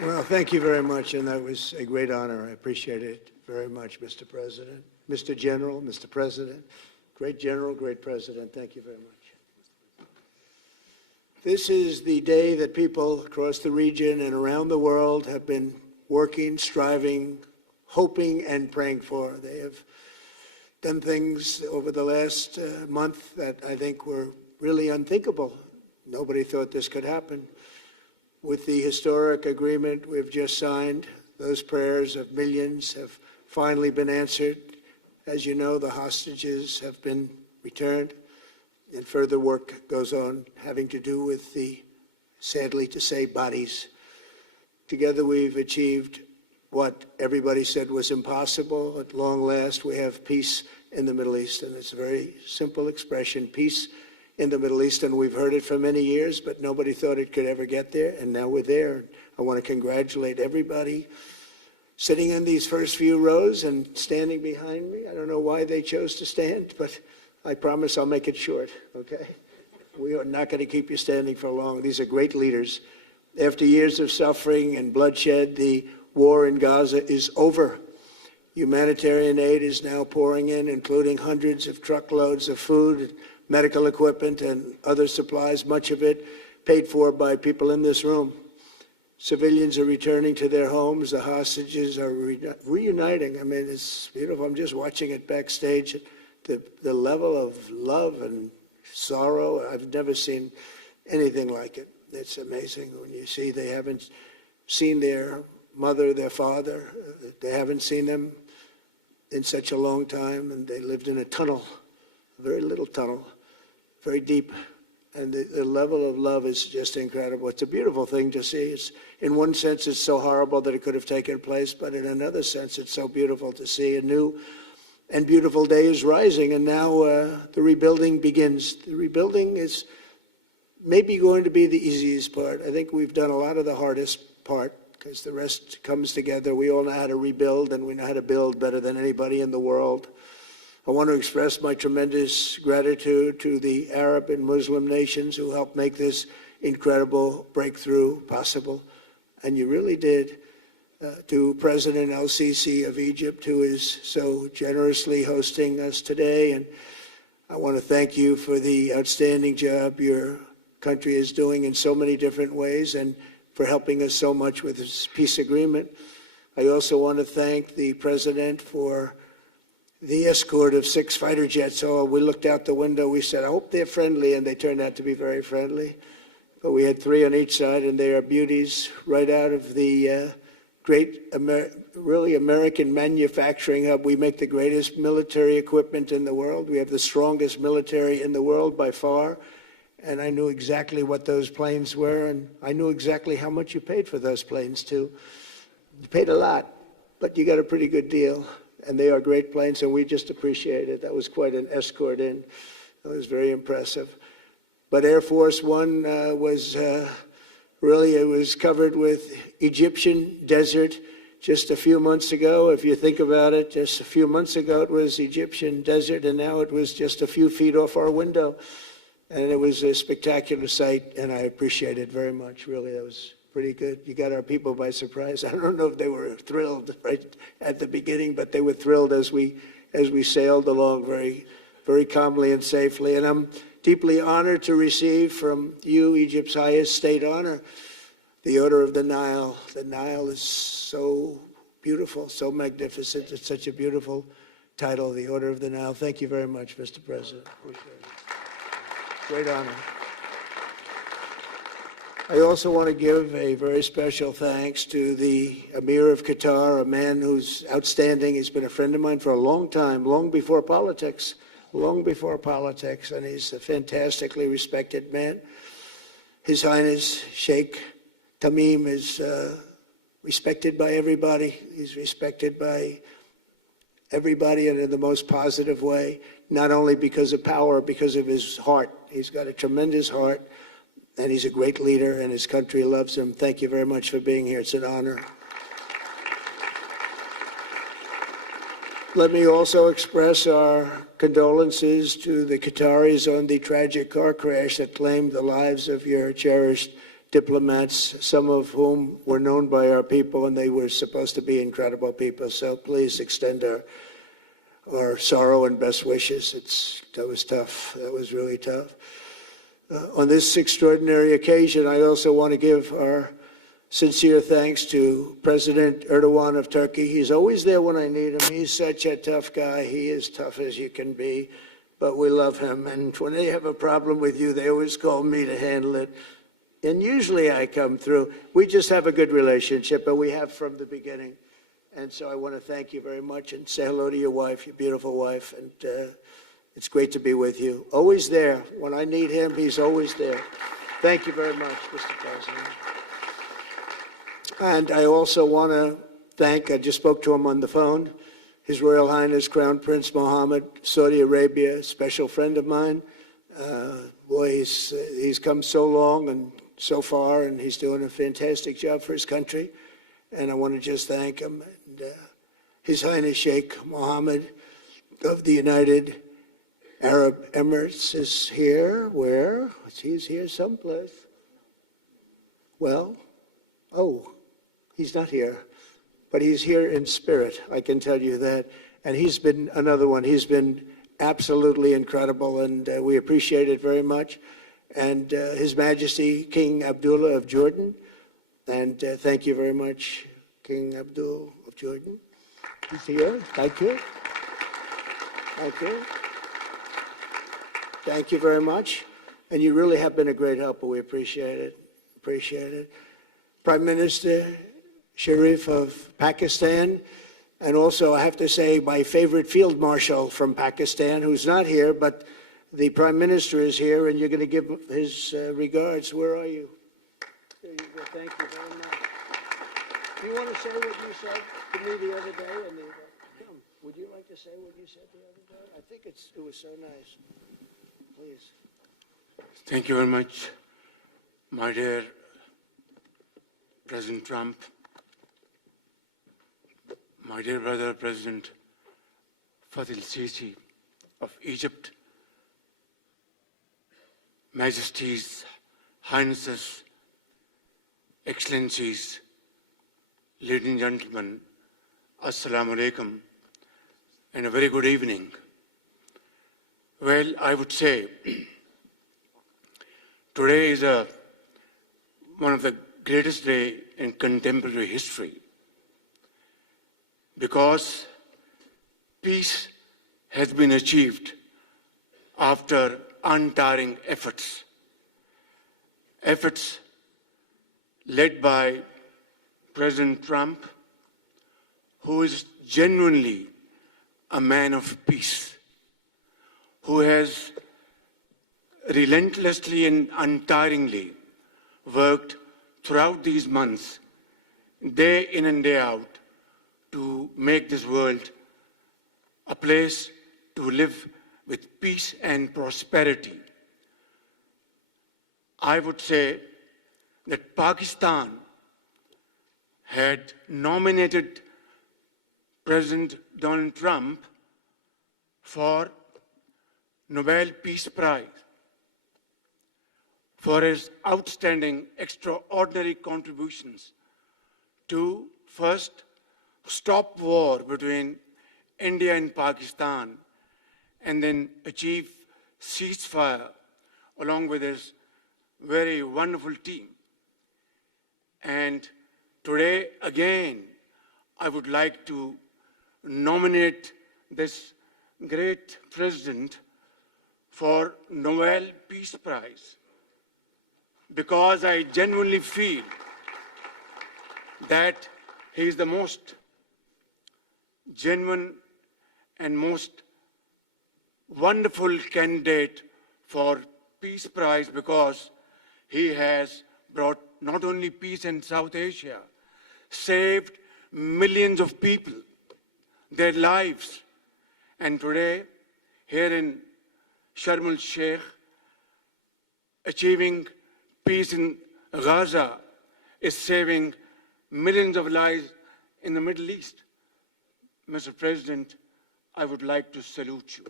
Well, thank you very much, and that was a great honor. I appreciate it very much, Mr. President. Mr. General, Mr. President, great General, great President, thank you very much. This is the day that people across the region and around the world have been working, striving, hoping, and praying for. They have done things over the last month that I think were really unthinkable. Nobody thought this could happen. With the historic agreement we've just signed, those prayers of millions have finally been answered. As you know, the hostages have been returned, and further work goes on having to do with the, sadly to say, bodies. Together we've achieved what everybody said was impossible. At long last, we have peace in the Middle East, and it's a very simple expression, peace in the Middle East, and we've heard it for many years, but nobody thought it could ever get there, and now we're there. I want to congratulate everybody sitting in these first few rows and standing behind me. I don't know why they chose to stand, but I promise I'll make it short, okay? We are not going to keep you standing for long. These are great leaders. After years of suffering and bloodshed, the war in Gaza is over. Humanitarian aid is now pouring in, including hundreds of truckloads of food, medical equipment, and other supplies, much of it paid for by people in this room. Civilians are returning to their homes. The hostages are reuniting. I mean, it's beautiful. I'm just watching it backstage. The level of love and sorrow, I've never seen anything like it. It's amazing when you see they haven't seen their mother, their father. They haven't seen them in such a long time, and they lived in a tunnel, a very little tunnel, very deep. And the level of love is just incredible. It's a beautiful thing to see. It's, in one sense, it's so horrible that it could have taken place, but in another sense, it's so beautiful to see. A new and beautiful day is rising, and now the rebuilding begins. The rebuilding is maybe going to be the easiest part. I think we've done a lot of the hardest part, because the rest comes together. We all know how to rebuild, and we know how to build better than anybody in the world. I want to express my tremendous gratitude to the Arab and Muslim nations who helped make this incredible breakthrough possible. And you really did. To President el-Sisi of Egypt, who is so generously hosting us today. And I want to thank you for the outstanding job your country is doing in so many different ways, and for helping us so much with this peace agreement. I also want to thank the President for the escort of 6 fighter jets. Oh, we looked out the window, we said, I hope they're friendly, and they turned out to be very friendly. But we had 3 on each side, and they are beauties right out of the really American manufacturing hub. We make the greatest military equipment in the world. We have the strongest military in the world by far. And I knew exactly what those planes were, and I knew exactly how much you paid for those planes, too. You paid a lot, but you got a pretty good deal. And they are great planes, and we just appreciate it. That was quite an escort in. It was very impressive. But Air Force One was really, it was covered with Egyptian desert just a few months ago. If you think about it, just a few months ago it was Egyptian desert, and now it was just a few feet off our window. And it was a spectacular sight, and I appreciate it very much. Really, that was pretty good. You got our people by surprise. I don't know if they were thrilled right at the beginning, but they were thrilled as we sailed along very, very calmly and safely. And I'm deeply honored to receive from you, Egypt's highest state honor, the Order of the Nile. The Nile is so beautiful, so magnificent. It's such a beautiful title, the Order of the Nile. Thank you very much, Mr. President. Appreciate it. Great honor. I also want to give a very special thanks to the Emir of Qatar, a man who's outstanding. He's been a friend of mine for a long time, long before politics, and he's a fantastically respected man. His Highness Sheikh Tamim is respected by everybody. He's respected by everybody, and in the most positive way, not only because of power, because of his heart. He's got a tremendous heart, and he's a great leader, and his country loves him. Thank you very much for being here. It's an honor. Let me also express our condolences to the Qataris on the tragic car crash that claimed the lives of your cherished diplomats, some of whom were known by our people, and they were supposed to be incredible people. So please extend our sorrow and best wishes. That was tough. That was really tough. On this extraordinary occasion, I also want to give our sincere thanks to President Erdogan of Turkey. He's always there when I need him. He's such a tough guy. He is tough as you can be, but we love him. And when they have a problem with you, they always call me to handle it. And usually I come through. We just have a good relationship, and we have from the beginning. And so I want to thank you very much and say hello to your wife, your beautiful wife. And it's great to be with you. Always there. When I need him, he's always there. Thank you very much, Mr. President. And I also want to thank, I just spoke to him on the phone, His Royal Highness Crown Prince Mohammed, Saudi Arabia, a special friend of mine. Boy, he's come so long and so far, and he's doing a fantastic job for his country. And I want to just thank him. And, His Highness Sheikh Mohammed of the United Arab Emirates is here. Where? He's here someplace. Well, he's not here, but he's here in spirit, I can tell you that. And he's been another one. He's been absolutely incredible, and we appreciate it very much. And His Majesty King Abdullah of Jordan, and thank you very much, King Abdul of Jordan. He's here. Thank you. Thank you. Thank you very much. And you really have been a great helper. We appreciate it. Appreciate it. Prime Minister Sharif of Pakistan, and also I have to say my favorite field marshal from Pakistan, who's not here, but the Prime Minister is here, and you're going to give his regards. Where are you? There you go. Thank you very much. Do you want to say what you said to me the other day? Come, would you like to say what you said the other day? I think it was so nice. Please. Thank you very much, my dear President Trump, my dear brother President Fatil Sisi of Egypt, Majesties, Highnesses, Excellencies, ladies and gentlemen, Assalamu alaikum, and a very good evening. Well, I would say today is one of the greatest days in contemporary history, because peace has been achieved after untiring efforts led by President Trump, who is genuinely a man of peace, who has relentlessly and untiringly worked throughout these months, day in and day out, to make this world a place to live with peace and prosperity. I would say that Pakistan had nominated President Donald Trump for Nobel Peace Prize for his outstanding, extraordinary contributions to first stop war between India and Pakistan, and then achieve ceasefire along with his very wonderful team. And today, again, I would like to nominate this great president for Nobel Peace Prize, because I genuinely feel that he is the most genuine and most wonderful candidate for Peace Prize, because he has brought not only peace in South Asia, saved millions of people, their lives. And today, here in Sharm el-Sheikh, achieving peace in Gaza is saving millions of lives in the Middle East. Mr. President, I would like to salute you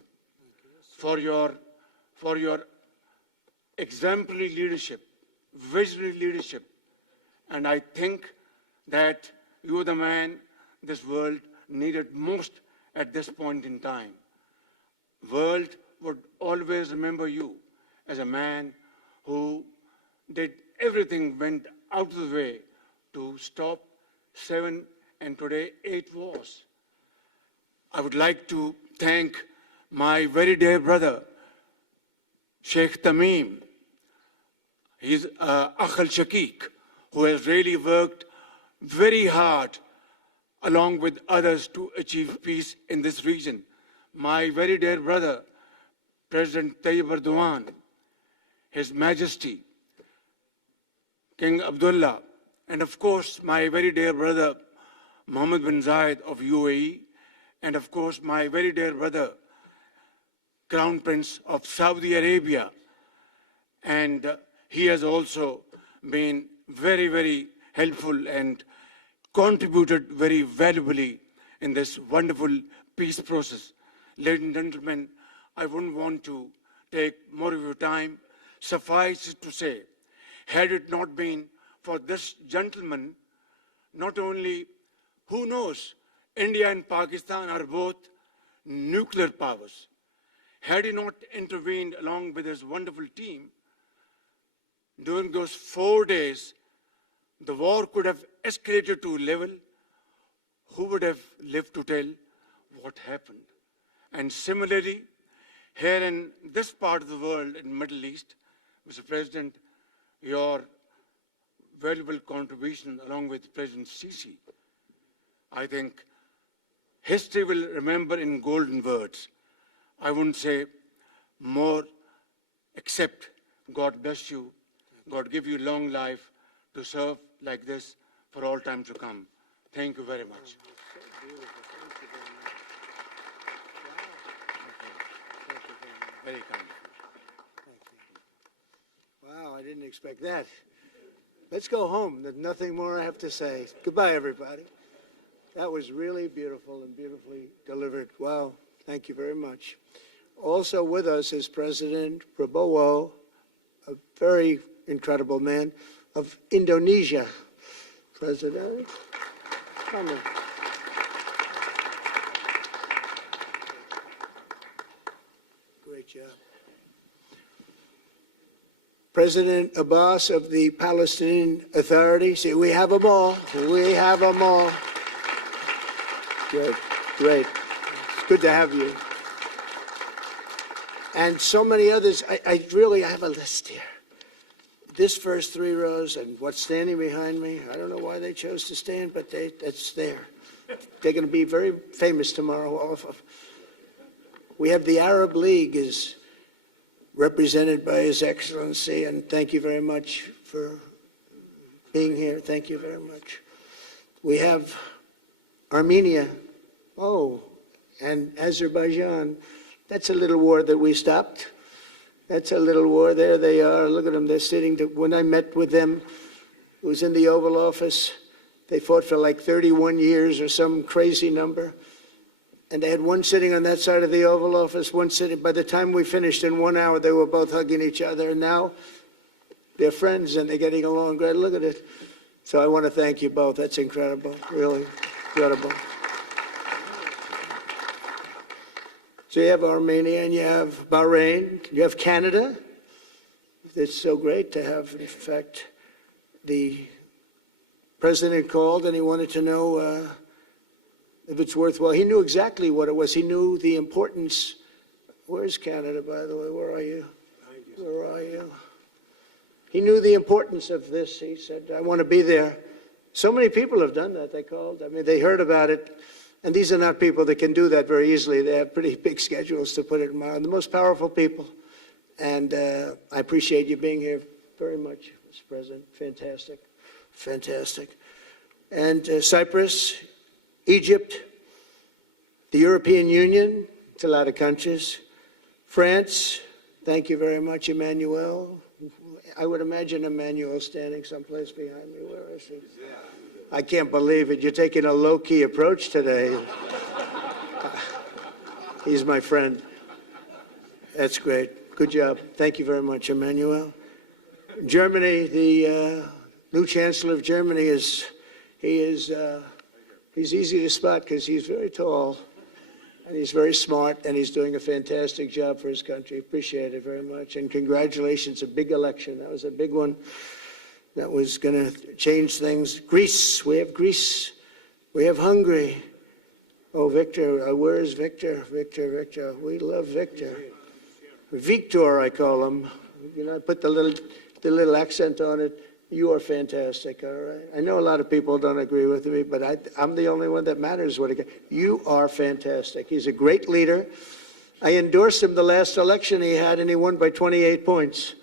for your exemplary leadership visionary leadership. And I think that you are the man this world needed most at this point in time. World would always remember you as a man who did everything, went out of the way to stop 7 and today 8 wars. I would like to thank my very dear brother, Sheikh Tamim. He's Akh al-Shaqiq, who has really worked very hard along with others to achieve peace in this region. My very dear brother, President Tayyip Erdogan, His Majesty, King Abdullah, and of course, my very dear brother, Mohammed bin Zayed of UAE, and of course, my very dear brother, Crown Prince of Saudi Arabia. And he has also been very, very helpful and contributed very valuably in this wonderful peace process. Ladies and gentlemen, I wouldn't want to take more of your time. Suffice it to say, had it not been for this gentleman, not only, who knows, India and Pakistan are both nuclear powers. Had he not intervened along with his wonderful team, during those 4 days, the war could have escalated to a level. Who would have lived to tell what happened? And similarly, here in this part of the world, in the Middle East, Mr. President, your valuable contribution along with President Sisi, I think history will remember in golden words. I wouldn't say more, except God bless you, God give you long life to serve like this for all time to come. Thank you very much. Very kind. Wow, I didn't expect that. Let's go home. There's nothing more I have to say. Goodbye, everybody. That was really beautiful and beautifully delivered. Wow, thank you very much. Also with us is President Prabowo, a very incredible man, of Indonesia. President, come on. Great job. President Abbas of the Palestinian Authority. See, we have them all. We have them all. Good, great. It's good to have you. And so many others. I have a list here. This first 3 rows and what's standing behind me, I don't know why they chose to stand, but that's there. They're going to be very famous tomorrow. We have the Arab League is represented by His Excellency, and thank you very much for being here. Thank you very much. We have Armenia, and Azerbaijan. That's a little war that we stopped. That's a little war. There they are. Look at them. They're sitting. When I met with them, it was in the Oval Office. They fought for like 31 years or some crazy number. And they had one sitting on that side of the Oval Office, one sitting. By the time we finished in 1 hour, they were both hugging each other. And now they're friends and they're getting along great. Look at it. So I want to thank you both. That's incredible. Really incredible. So you have Armenia and you have Bahrain, you have Canada. It's so great to have, in fact, the president called and he wanted to know if it's worthwhile. He knew exactly what it was. He knew the importance. Where's Canada, by the way? Where are you? Where are you? He knew the importance of this. He said, I want to be there. So many people have done that. They called. I mean, they heard about it. And these are not people that can do that very easily. They have pretty big schedules to put it in mind. The most powerful people. And I appreciate you being here very much, Mr. President. Fantastic. Fantastic. And Cyprus, Egypt, the European Union, it's a lot of countries. France, thank you very much, Emmanuel. I would imagine Emmanuel standing someplace behind me. Where is he? I can't believe it. You're taking a low-key approach today. He's my friend. That's great. Good job. Thank you very much, Emmanuel. Germany, the new chancellor of Germany he's easy to spot because he's very tall and he's very smart and he's doing a fantastic job for his country. Appreciate it very much. And congratulations, a big election. That was a big one that was going to change things. Greece, we have Greece. We have Hungary. Oh, Victor, where is Victor? Victor. We love Victor. Victor, I call him. You know, I put the little accent on it. You are fantastic, all right? I know a lot of people don't agree with me, but I'm the only one that matters. You are fantastic. He's a great leader. I endorsed him the last election he had, and he won by 28 points.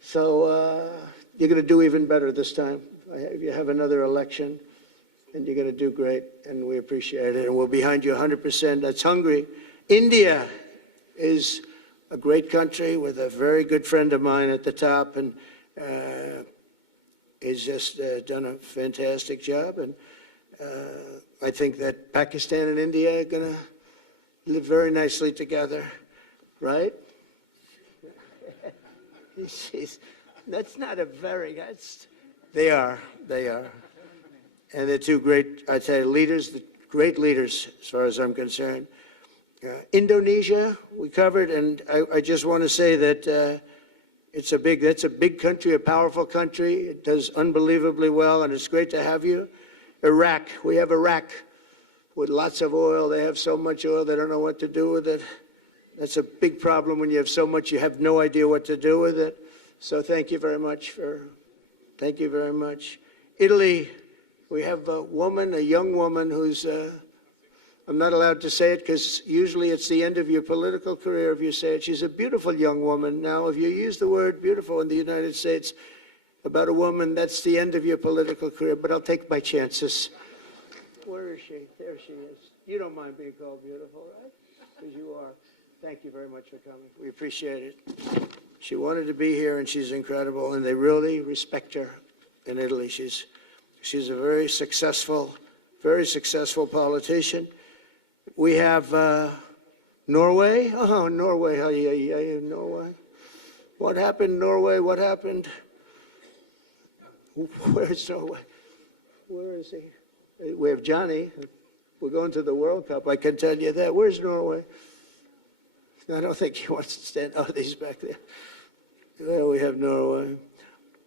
So you're going to do even better this time. If you have another election, and you're going to do great, and we appreciate it. And we're behind you 100%. That's Hungary. India is a great country with a very good friend of mine at the top, and he's just done a fantastic job. And I think that Pakistan and India are going to live very nicely together, right? That's not a very, they are. And they're two great, I'd say, leaders, great leaders as far as I'm concerned. Indonesia, we covered, and I just want to say that that's a big country, a powerful country. It does unbelievably well, and it's great to have you. Iraq, we have Iraq with lots of oil. They have so much oil, they don't know what to do with it. That's a big problem when you have so much, you have no idea what to do with it. So thank you very much. Italy, we have a young woman who's, I'm not allowed to say it because usually it's the end of your political career if you say it. She's a beautiful young woman. Now, if you use the word beautiful in the United States about a woman, that's the end of your political career, but I'll take my chances. Where is she? There she is. You don't mind being called beautiful, right? Because you are. Thank you very much for coming. We appreciate it. She wanted to be here, and she's incredible, and they really respect her in Italy. She's a very successful politician. We have Norway. Oh, Norway. Norway. What happened, Norway? What happened? Where's Norway? Where is he? We have Johnny. We're going to the World Cup. I can tell you that. Where's Norway? I don't think he wants to stand. Oh, he's back there. There we have Norway.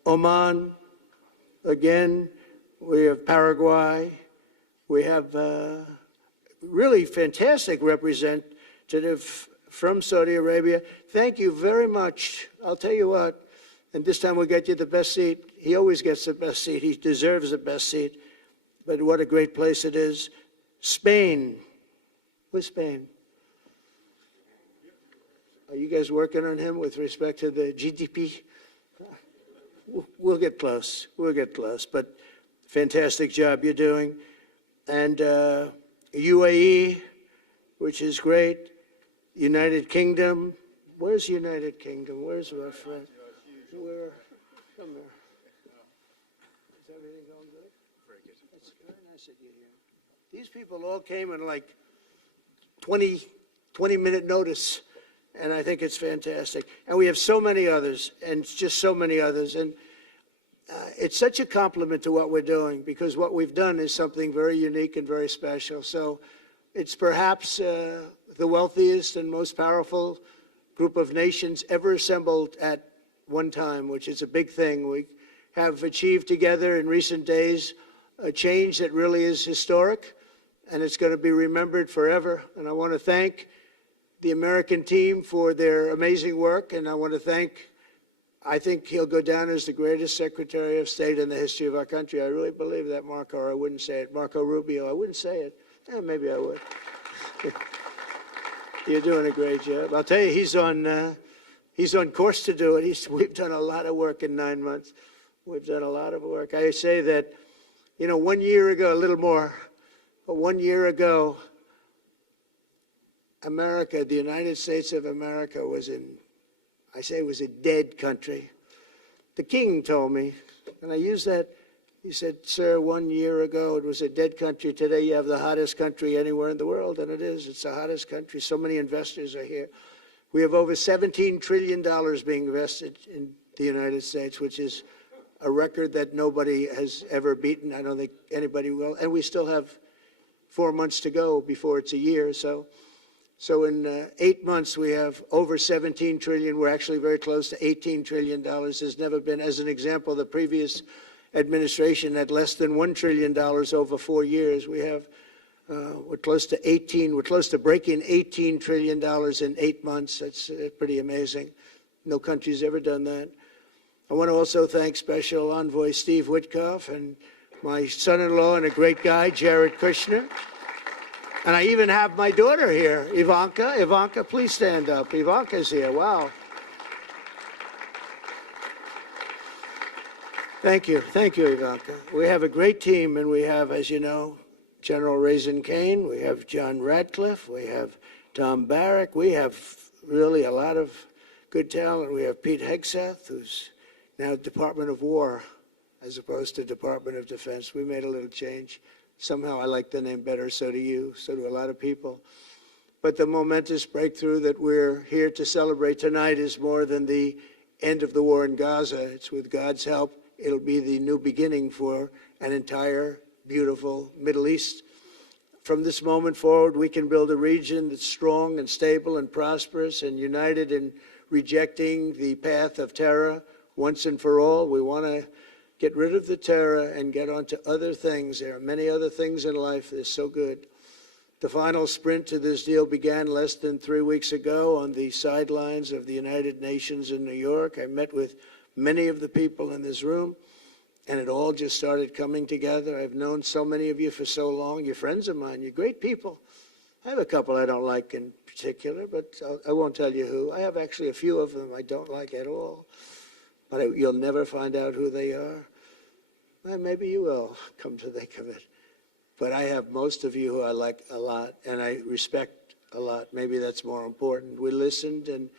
Oman. Again, we have Paraguay. We have really fantastic representative from Saudi Arabia. Thank you very much. I'll tell you what, and this time we'll get you the best seat. He always gets the best seat. He deserves the best seat. But what a great place it is. Spain. Where's Spain? Are you guys working on him with respect to the GDP? We'll get close. But fantastic job you're doing. And UAE, which is great. United Kingdom. Where's United Kingdom? Where's our friend? Come here. Is everything going good? Very good. It's very nice of you here. These people all came in like 20-minute notice, and I think it's fantastic. And we have so many others, and just so many others. And it's such a compliment to what we're doing, because what we've done is something very unique and very special. So it's perhaps the wealthiest and most powerful group of nations ever assembled at one time, which is a big thing. We have achieved together in recent days a change that really is historic, and it's going to be remembered forever. And I want to thank the American team for their amazing work, and I want to thank, I think he'll go down as the greatest Secretary of State in the history of our country. I really believe that, Marco, or I wouldn't say it. Marco Rubio, I wouldn't say it. Maybe I would. You're doing a great job. I'll tell you, he's on course to do it. We've done a lot of work in 9 months. We've done a lot of work. I say that, 1 year ago, a little more, but 1 year ago, America, the United States of America was was a dead country. The king told me, and I use that, he said, sir, 1 year ago it was a dead country. Today you have the hottest country anywhere in the world, and it is. It's the hottest country. So many investors are here. We have over $17 trillion being invested in the United States, which is a record that nobody has ever beaten. I don't think anybody will. And we still have 4 months to go before it's a year. So in 8 months, we have over 17 trillion. We're actually very close to $18 trillion. There's never been, as an example, the previous administration had less than $1 trillion over 4 years. We have, we're close to breaking $18 trillion in 8 months. That's pretty amazing. No country's ever done that. I want to also thank Special Envoy Steve Witkoff and my son-in-law and a great guy, Jared Kushner. And I even have my daughter here, Ivanka. Ivanka, please stand up. Ivanka's here. Wow. Thank you. Thank you, Ivanka. We have a great team, and we have, as you know, General Raisin Kane. We have John Radcliffe. We have Tom Barrack. We have really a lot of good talent. We have Pete Hegseth, who's now Department of War as opposed to Department of Defense. We made a little change. Somehow I like the name better, so do you, so do a lot of people. But the momentous breakthrough that we're here to celebrate tonight is more than the end of the war in Gaza. It's with God's help, it'll be the new beginning for an entire beautiful Middle East. From this moment forward, we can build a region that's strong and stable and prosperous and united in rejecting the path of terror once and for all. We want to get rid of the terror and get on to other things. There are many other things in life that are so good. The final sprint to this deal began less than 3 weeks ago on the sidelines of the United Nations in New York. I met with many of the people in this room, and it all just started coming together. I've known so many of you for so long. You're friends of mine. You're great people. I have a couple I don't like in particular, but I won't tell you who. I have actually a few of them I don't like at all. But you'll never find out who they are. Well, maybe you will, come to think of it. But I have most of you who I like a lot, and I respect a lot. Maybe that's more important. We listened, and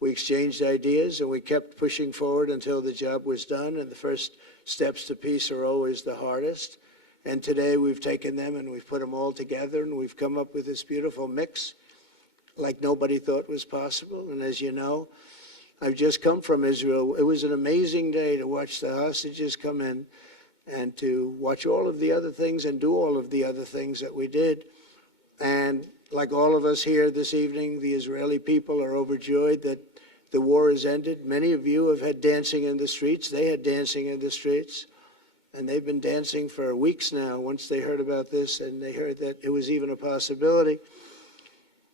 we exchanged ideas, and we kept pushing forward until the job was done. And the first steps to peace are always the hardest. And today we've taken them, and we've put them all together, and we've come up with this beautiful mix like nobody thought was possible. And as you know, I've just come from Israel. It was an amazing day to watch the hostages come in and to watch all of the other things and do all of the other things that we did. And like all of us here this evening, the Israeli people are overjoyed that the war has ended. Many of you have had dancing in the streets. They had dancing in the streets. And they've been dancing for weeks now once they heard about this and they heard that it was even a possibility.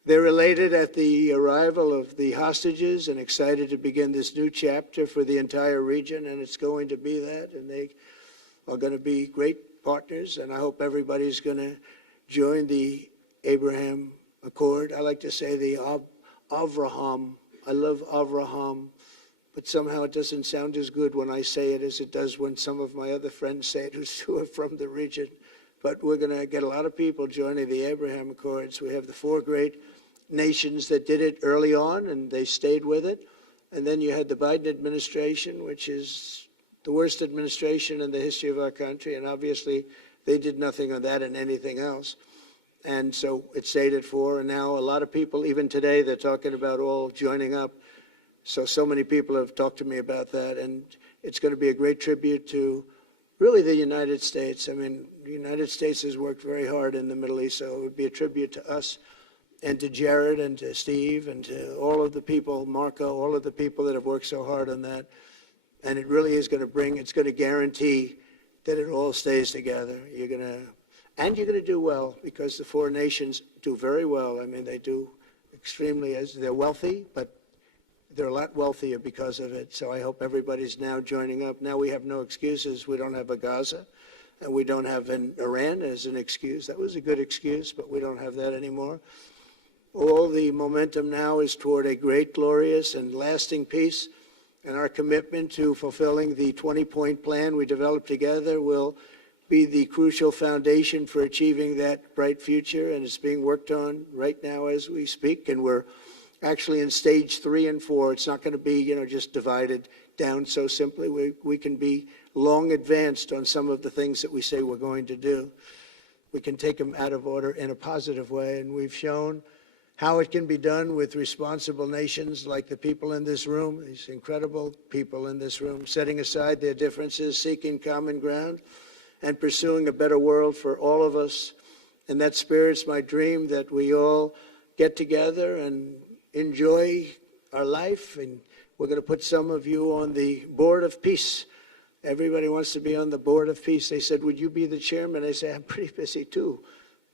They're elated at the arrival of the hostages and excited to begin this new chapter for the entire region, and it's going to be that, and they are going to be great partners, and I hope everybody's going to join the Abraham Accord. I like to say the Avraham. I love Avraham, but somehow it doesn't sound as good when I say it as it does when some of my other friends say it who are from the region. But we're going to get a lot of people joining the Abraham Accords. We have the 4 great nations that did it early on, and they stayed with it. And then you had the Biden administration, which is the worst administration in the history of our country. And obviously, they did nothing on that and anything else. And so it stayed at 4. And now a lot of people, even today, they're talking about all joining up. So many people have talked to me about that. And it's going to be a great tribute to really the United States. I mean, the United States has worked very hard in the Middle East, so it would be a tribute to us and to Jared and to Steve and to all of the people, Marco, all of the people that have worked so hard on that. And it really is going to it's going to guarantee that it all stays together. You're going to do well because the 4 nations do very well. I mean, they do extremely, as they're wealthy, but they're a lot wealthier because of it. So I hope everybody's now joining up. Now we have no excuses. We don't have a Gaza, and we don't have an Iran as an excuse. That was a good excuse, but we don't have that anymore. All the momentum now is toward a great, glorious, and lasting peace. And our commitment to fulfilling the 20-point plan we developed together will be the crucial foundation for achieving that bright future. And it's being worked on right now as we speak. And we're actually in stage 3 and 4. It's not going to be, just divided down so simply. We can be long advanced on some of the things that we say we're going to do. We can take them out of order in a positive way. And we've shown how it can be done with responsible nations like the people in this room, these incredible people in this room, setting aside their differences, seeking common ground, and pursuing a better world for all of us. In that spirit's my dream that we all get together and enjoy our life. And we're going to put some of you on the Board of Peace. Everybody wants to be on the Board of Peace. They said, would you be the chairman? I say, I'm pretty busy too.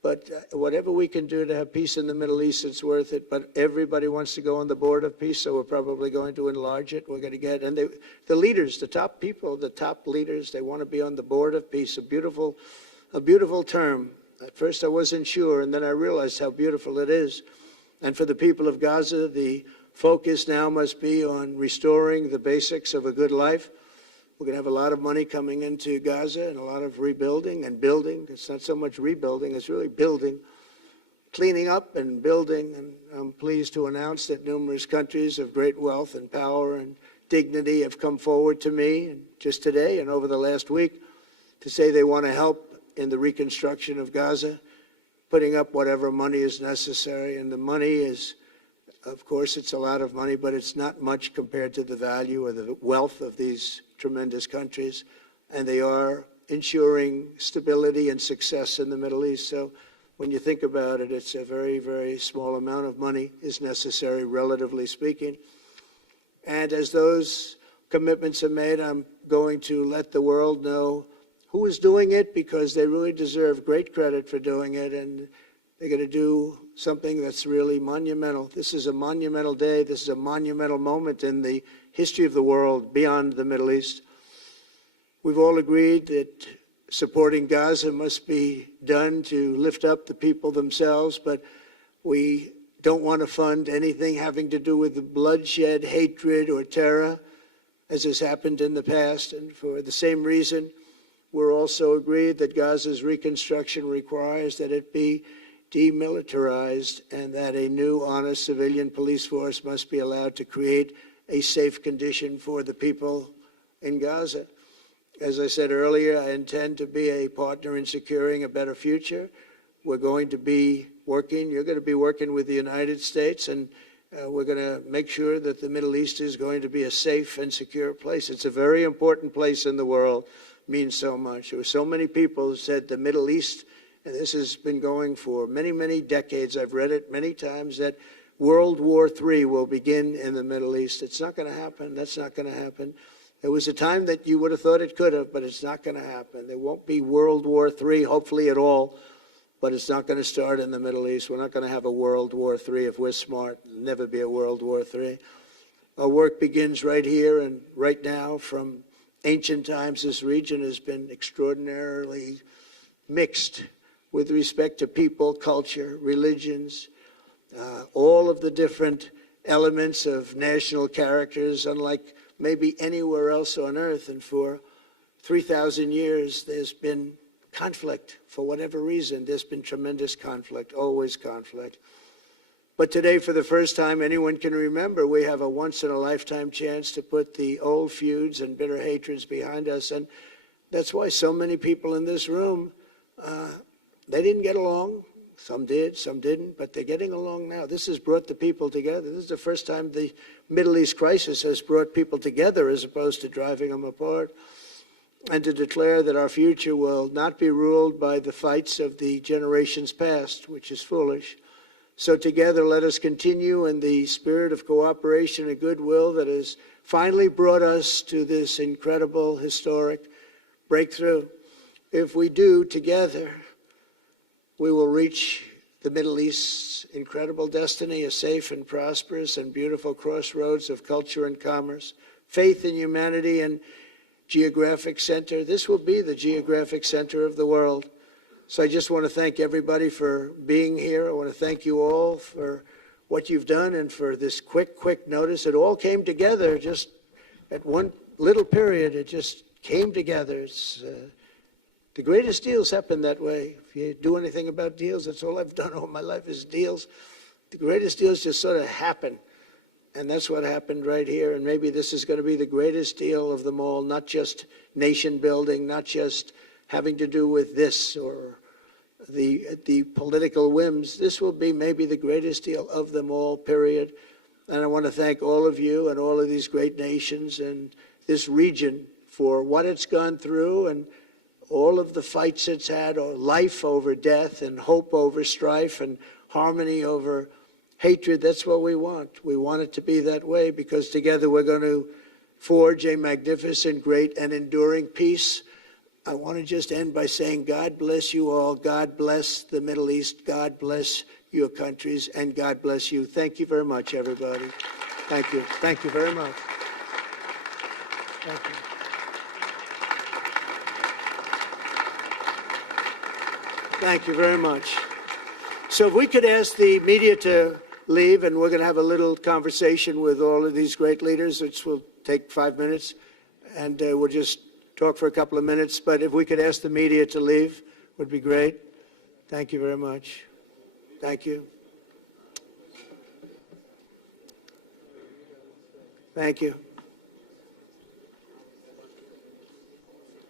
But whatever we can do to have peace in the Middle East, it's worth it. But everybody wants to go on the Board of Peace, so we're probably going to enlarge it. We're going to get, and the leaders, the top people, the top leaders, they want to be on the Board of Peace. A beautiful term. At first I wasn't sure, and then I realized how beautiful it is. And for the people of Gaza, the focus now must be on restoring the basics of a good life. We're going to have a lot of money coming into Gaza and a lot of rebuilding and building. It's not so much rebuilding, it's really building, cleaning up and building. And I'm pleased to announce that numerous countries of great wealth and power and dignity have come forward to me and just today and over the last week to say they want to help in the reconstruction of Gaza, putting up whatever money is necessary. And the money is, of course, it's a lot of money, but it's not much compared to the value or the wealth of these tremendous countries. And they are ensuring stability and success in the Middle East. So when you think about it, it's a very, very small amount of money is necessary, relatively speaking. And as those commitments are made, I'm going to let the world know who is doing it, because they really deserve great credit for doing it, and they're going to do something that's really monumental. This is a monumental day. This is a monumental moment in the history of the world beyond the Middle East. We've all agreed that supporting Gaza must be done to lift up the people themselves, but we don't want to fund anything having to do with the bloodshed, hatred, or terror, as has happened in the past. And for the same reason, we're also agreed that Gaza's reconstruction requires that it be demilitarized and that a new, honest civilian police force must be allowed to create a safe condition for the people in Gaza. As I said earlier, I intend to be a partner in securing a better future. We're going to be working, you're going to be working with the United States, and we're going to make sure that the Middle East is going to be a safe and secure place. It's a very important place in the world. Means so much. There were so many people who said the Middle East, and this has been going for many, many decades. I've read it many times, that World War III will begin in the Middle East. It's not going to happen. That's not going to happen. There was a time that you would have thought it could have, but it's not going to happen. There won't be World War III, hopefully at all, but it's not going to start in the Middle East. We're not going to have a World War III if we're smart. There'll never be a World War III. Our work begins right here and right now. From ancient times, this region has been extraordinarily mixed with respect to people, culture, religions, all of the different elements of national characters, unlike maybe anywhere else on earth. And for 3,000 years, there's been conflict. For whatever reason, there's been tremendous conflict, always conflict. But today, for the first time anyone can remember, we have a once-in-a-lifetime chance to put the old feuds and bitter hatreds behind us. And that's why so many people in this room, they didn't get along. Some did, some didn't, but they're getting along now. This has brought the people together. This is the first time the Middle East crisis has brought people together as opposed to driving them apart. And to declare that our future will not be ruled by the fights of the generations past, which is foolish. So together, let us continue in the spirit of cooperation and goodwill that has finally brought us to this incredible, historic breakthrough. If we do together, we will reach the Middle East's incredible destiny, a safe and prosperous and beautiful crossroads of culture and commerce, faith in humanity and geographic center. This will be the geographic center of the world. So I just want to thank everybody for being here. I want to thank you all for what you've done and for this quick notice. It all came together just at one little period. It just came together. It's, the greatest deals happen that way. If you do anything about deals, that's all I've done all my life is deals. The greatest deals just sort of happen. And that's what happened right here. And maybe this is going to be the greatest deal of them all, not just nation building, not just having to do with this or the political whims. This will be maybe the greatest deal of them all, period. And I want to thank all of you and all of these great nations and this region for what it's gone through and all of the fights it's had, or life over death and hope over strife and harmony over hatred. That's what we want. We want it to be that way because together we're going to forge a magnificent, great, and enduring peace. I want to just end by saying God bless you all. God bless the Middle East. God bless your countries, and God bless you. Thank you very much, everybody. Thank you. Thank you very much. Thank you. Thank you very much. So if we could ask the media to leave, and we're going to have a little conversation with all of these great leaders, which will take 5 minutes, and we'll just talk for a couple of minutes. But if we could ask the media to leave, would be great. Thank you very much. Thank you. Thank you.